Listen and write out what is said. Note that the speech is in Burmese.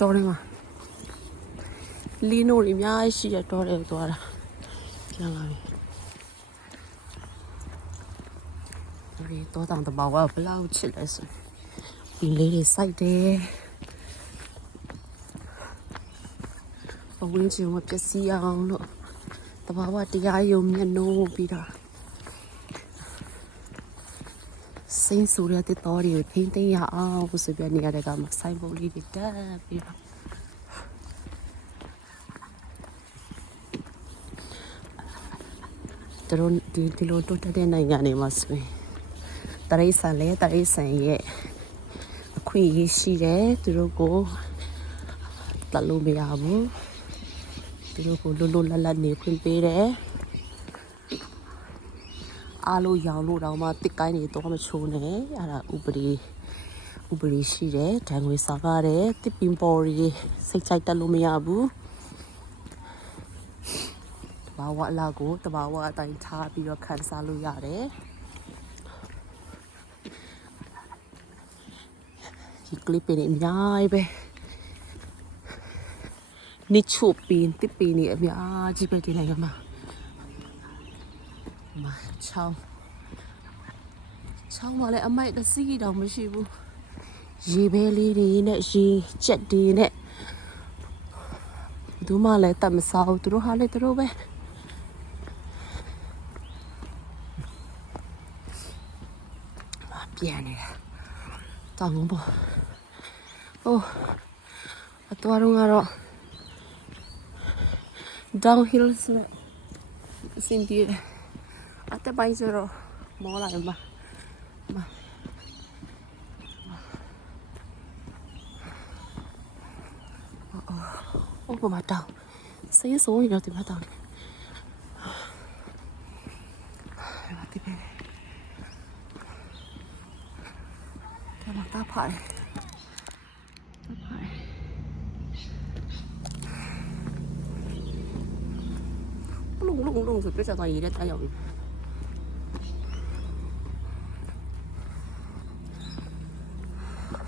တော်တယ်မှာလီနိုတွေအများကြီးရှိရတော်တယ်သွားတာပြန်လာပြီဒီတော့တောင်တဘာဝဘလောက်ချစ်လဲဆိုဒီလေးတွေစိုက်တယ်ဘဝင်းချင်မပျက်စီးအောင်လို့တဘာဝတရားယုံမျက်နှိုးပြီးတော့စိမ့်ဆိုရတဲ့တော်တွေထိမ့်သိမ်းရအောင်ဆိုပြနေရတဲ့ကမှစိုက်ဖို့လေးတွေတက်ပြီးတော့တို့ဒီလိုတိုးတက်တဲ့နိုင်ငံတွေမှာဆိုရင်တရိษံလဲတရိษံရဲ့အခွင့်အရေးရှိတယ်သူတို့ကိုတတ်လို့မရဘူးသူတို့ကိုလွတ်လွတ်လပ်လပ်နေခွင့်ပေးတယ်အားလို့ရောင်လို့တော့မှတစ်ကိုင်းနေတော့မချိုးနဲ့အဲ့ဒါဥပဒေရှိတယ်ဒဏ်ငွေဆောင်ရတယ်တစ်ပင်ပေါ်ရီစိတ်ချိုက်တက်လို့မရဘူးတဘာဝအလားကိုတဘာဝအတိုင်းထားပြီးတော့ခံစားလို့ရတယ်ဒီကလစ်ပင်အများကြီးပဲနိချိုပင်တစ်ပင်နေအများကြီးပဲဒီနိုင်ငံမှာချောင်းမှာလည်းအမိုက်တစ်စီးတောင်မရှိဘူးရေပဲလေးတွေနဲ့ရေကြက်တွေနဲ့ဘယ်သူမှလည်းတတ်မစားဘူးသူတို့ဟာလည်းသူတို့ပဲပြန်နေတာတောင်းပေါ့အိုးအတော်တော့ကတော့ downhill နဲ့အဆင်ပြေတယ်အတက်ပိုင်းဆိုတော့မောလာရမှာโอ้โหมาတောင်းစေးဆိုးရတော့ဒီမှာတောင်းဒီပဲကမတာဖိုင်လုံဆိုပြချတော့ရေးတဲ့တန်းရောက်ပြီ